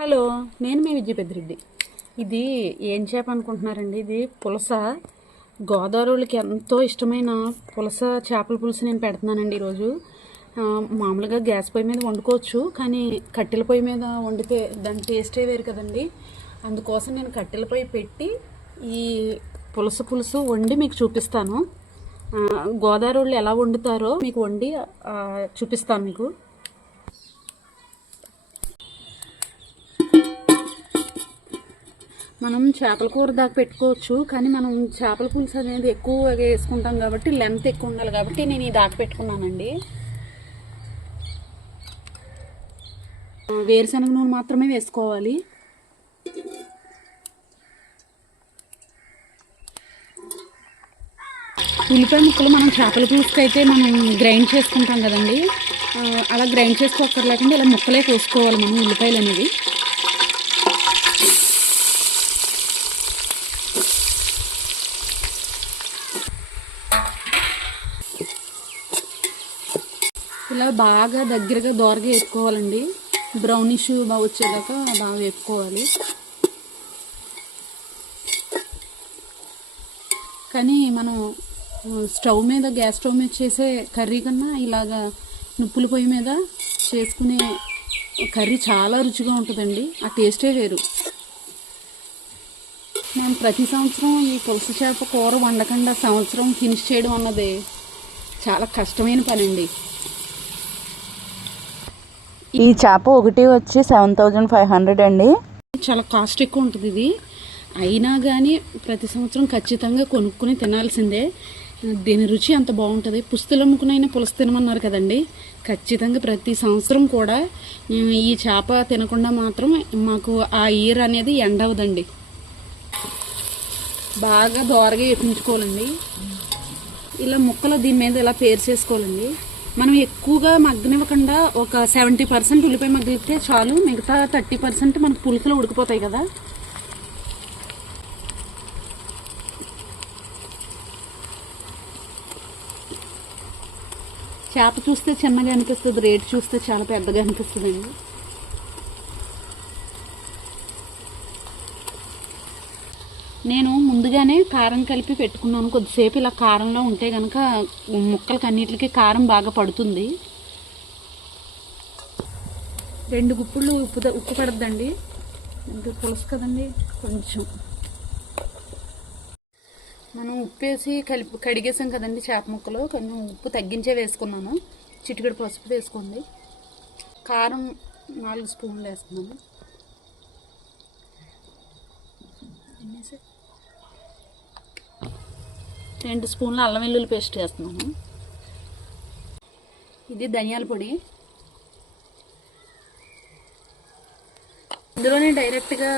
Hello నేను మీ విజయ పెద్దిరెడ్డి ఇది ఏం చేప అనుకుంటున్నారండి ఇది పులస. గోదావరికి ఎంతో ఇష్టమైన పులస చేపల పులుసు నేను పెడుతున్నానండి ఈరోజు. మామూలుగా గ్యాస్ పొయ్యి మీద వండుకోవచ్చు కానీ కట్టెల పొయ్యి మీద వండితే దాని టేస్టే వేరు కదండి. అందుకోసం నేను కట్టెల పొయ్యి పెట్టి ఈ పులస పులుసు వండి మీకు చూపిస్తాను. గోదావరి వాళ్ళు ఎలా వండుతారో మీకు వండి చూపిస్తాను మీకు. మనం చేపల కూర దాకా పెట్టుకోవచ్చు కానీ మనం చేపల పులుసు అనేది ఎక్కువ వేసుకుంటాం కాబట్టి లెంత్ ఎక్కువ ఉండాలి కాబట్టి నేను ఈ దాకా పెట్టుకున్నానండి. వేరుశనగ నూనె మాత్రమే వేసుకోవాలి. ఉల్లిపాయ ముక్కలు మనం చేపల పులుసుకి అయితే మనం గ్రైండ్ చేసుకుంటాం కదండి. అలా గ్రైండ్ చేసుకోకర్లేకుండా ఇలా ముక్కలే కోసుకోవాలి మనం ఉల్లిపాయలు అనేవి. ఇలా బాగా దగ్గరగా దోరగా వేసుకోవాలండి బ్రౌనిష్ బాగా వచ్చేదాకా బాగా వేపుకోవాలి. కానీ మనం స్టవ్ మీద గ్యాస్ స్టవ్ మీద చేసే కర్రీ కన్నా ఇలాగా నుప్పుల పొయ్యి మీద చేసుకునే కర్రీ చాలా రుచిగా ఉంటుందండి. ఆ టేస్టే వేరు. మనం ప్రతి సంవత్సరం ఈ పులుసు చేప కూర వండకుండా సంవత్సరం ఫినిష్ చేయడం అన్నది చాలా కష్టమైన పని అండి ఈ చేప ఒకటి వచ్చి సెవెన్ థౌజండ్ ఫైవ్ హండ్రెడ్ అండి. చాలా కాస్ట్ ఎక్కువ ఉంటుంది ఇది. అయినా కానీ ప్రతి సంవత్సరం ఖచ్చితంగా కొనుక్కుని తినాల్సిందే. దీని రుచి అంత బాగుంటుంది. పుస్తులు పులస తినమన్నారు కదండి. ఖచ్చితంగా ప్రతి సంవత్సరం కూడా ఈ చేప తినకుండా మాత్రం మాకు ఆ ఇయర్ అనేది ఎండ్ అవదండి బాగా దోరగా వేపించుకోవాలండి. ఇలా ముక్కలు దీని మీద ఇలా పేరు చేసుకోవాలండి మనం ఎక్కువగా మగ్గనివ్వకుండా ఒక సెవెంటీ పర్సెంట్ ఉల్లిపాయ మగ్గితే చాలు. మిగతా థర్టీ పర్సెంట్ మనకు పులుసులో ఉడికిపోతాయి కదా. చేప చూస్తే చిన్నగా అనిపిస్తుంది రేటు చూస్తే చాలా పెద్దగా అనిపిస్తుంది అండి నేను ముందుగానే కారం కలిపి పెట్టుకున్నాను. కొద్దిసేపు ఇలా కారంలో ఉంటే కనుక ముక్కలకి అన్నిటికీ కారం బాగా పడుతుంది. రెండు గుప్పుళ్ళు ఉప్పు ఉప్పు పడద్దండి. ఇంకా పులుసు కదండి? కొంచెం. మనం ఉప్పు వేసి కలిపి కడిగేసాం కదండి చేప ముక్కలు. కొంచెం ఉప్పు తగ్గించే వేసుకున్నాను. చిటికెడు పసుపు వేసుకోండి. కారం నాలుగు స్పూన్లు వేస్తున్నాను. రెండు స్పూన్ల అల్లం వెల్లుల్లి పేస్ట్ వేస్తున్నాను. ఇది ధనియాల పొడి. ఇందులోనే డైరెక్ట్గా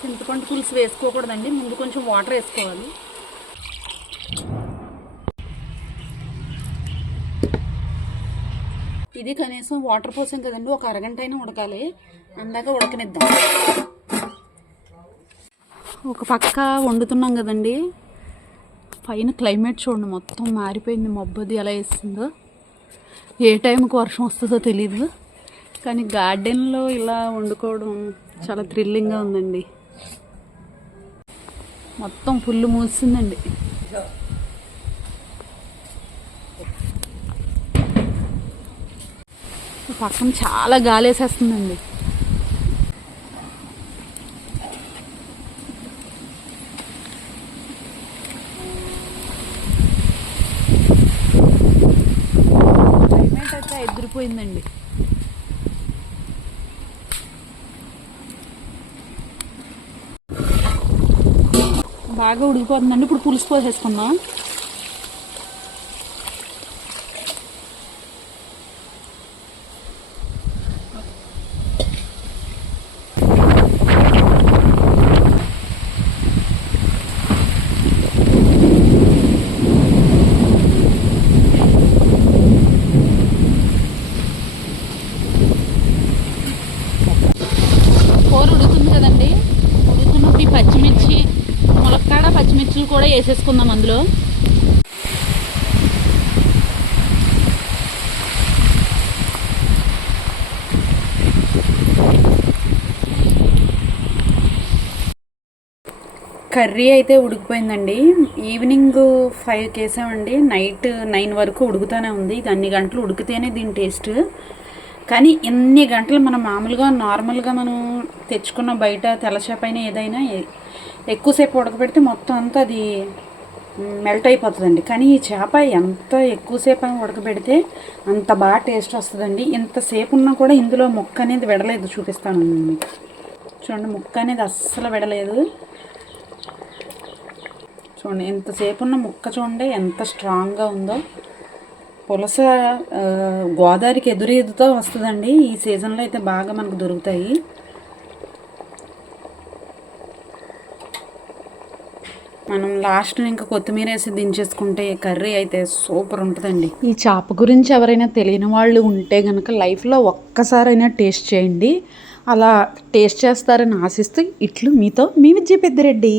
చింతపండు పులుసు వేసుకోకూడదండి. ముందు కొంచెం వాటర్ వేసుకోవాలి. ఇది కనీసం వాటర్ పోసాం కదండి. ఒక అరగంట అయినా ఉడకాలి. అందాక ఉడకనిద్దాం. ఒక పక్క వండుతున్నాం కదండి. పైన క్లైమేట్ చూడండి మొత్తం మారిపోయింది మబ్బది ఎలా వేస్తుందో. ఏ టైంకి వర్షం వస్తుందో తెలియదు కానీ గార్డెన్లో ఇలా వండుకోవడం చాలా థ్రిల్లింగ్గా ఉందండి. మొత్తం ఫుల్ మూసిందండి పక్కన చాలా గాలి వేసేస్తుందండి క్లైమేట్ అయితే బాగా ఉడికిపోతుందండి. ఇప్పుడు పులుసు పోసేసుకుందాం. నోరు ఉడుకుతుంది కదండి. ఉడుకున్నప్పుడు ఈ పచ్చిమిర్చి ములక్కాడ పచ్చిమిర్చిలు కూడా వేసేసుకుందాం అందులో. కర్రీ అయితే ఉడికిపోయిందండి. ఈవినింగ్ ఫైవ్ కేసామండి. నైట్ నైన్ వరకు ఉడుకుతూనే ఉంది. ఇది అన్ని గంటలు ఉడికితేనే దీని టేస్ట్. కానీ ఎన్ని గంటలు మనం మామూలుగా నార్మల్గా మనం తెచ్చుకున్న బయట తెల్లచేప అయినా ఏదైనా ఎక్కువసేపు ఉడకబెడితే మొత్తం అంతా అది మెల్ట్ అయిపోతుందండి. కానీ ఈ చేప ఎంత ఎక్కువసేపు అని ఉడకబెడితే అంత బాగా టేస్ట్ వస్తుందండి. ఇంతసేపు ఉన్నా కూడా ఇందులో ముక్క అనేది విడలేదు చూపిస్తాను మీకు. చూడండి ముక్క అనేది అస్సలు విడలేదు. చూడండి ఎంతసేపు ఉన్న ముక్క చూడండి ఎంత స్ట్రాంగ్గా ఉందో. పులస గోదావరికి గోదావరికి ఎదురెదుతో వస్తుందండి. ఈ సీజన్లో అయితే బాగా మనకు దొరుకుతాయి. మనం లాస్ట్ ఇంకా కొత్తిమీర వేసి దించేసుకుంటే కర్రీ అయితే సూపర్ ఉంటుందండి. ఈ చేప గురించి ఎవరైనా తెలియని వాళ్ళు ఉంటే కనుక లైఫ్లో ఒక్కసారైనా టేస్ట్ చేయండి. అలా టేస్ట్ చేస్తారని ఆశిస్తూ ఇట్లు మీతో మీ విజయ పెద్దిరెడ్డి.